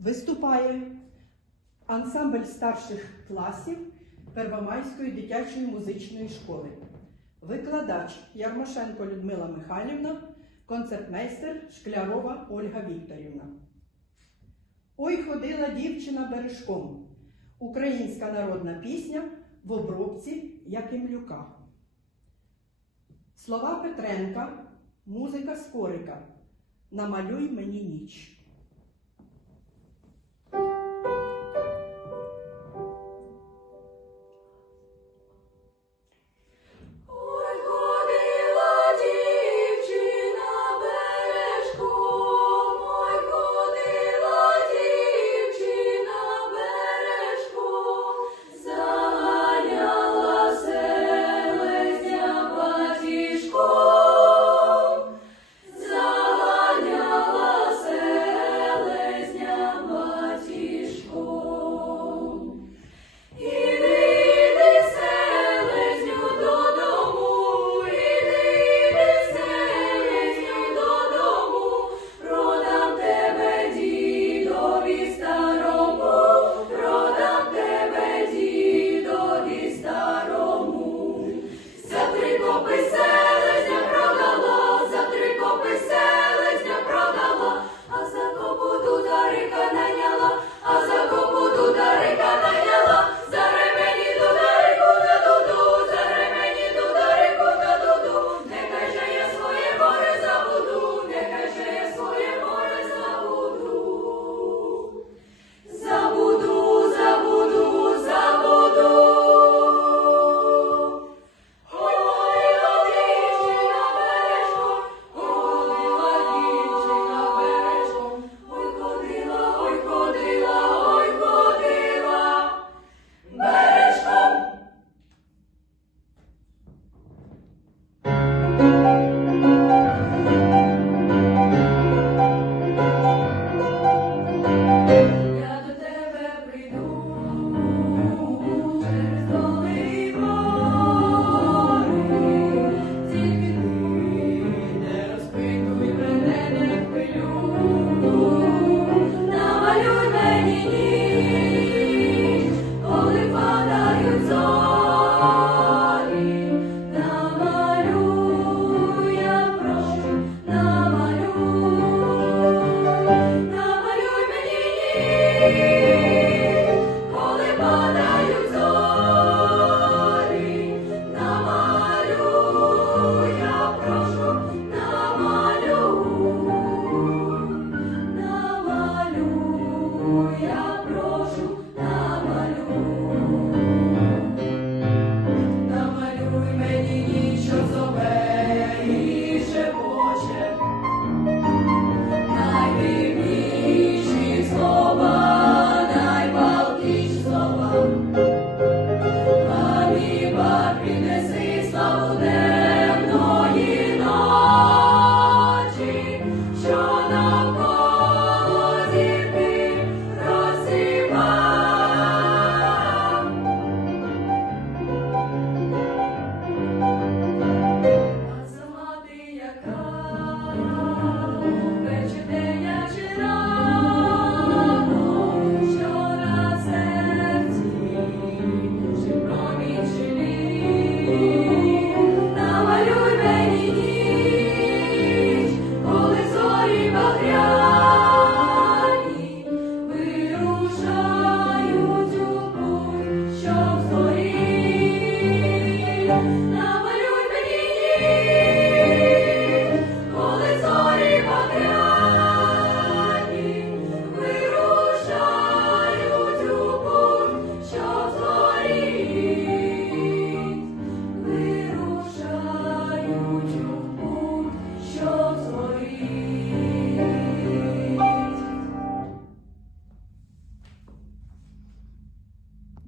Виступає ансамбль старших класів Первомайської дитячої музичної школи, викладач Ярмошенко Людмила Михайлівна, концертмейстер Шклярова Ольга Вікторівна. Ой ходила дівчина бережком. Українська народна пісня в обробці Якимлюка. Слова Петренка, музика Скорика. Намалюй мені ніч.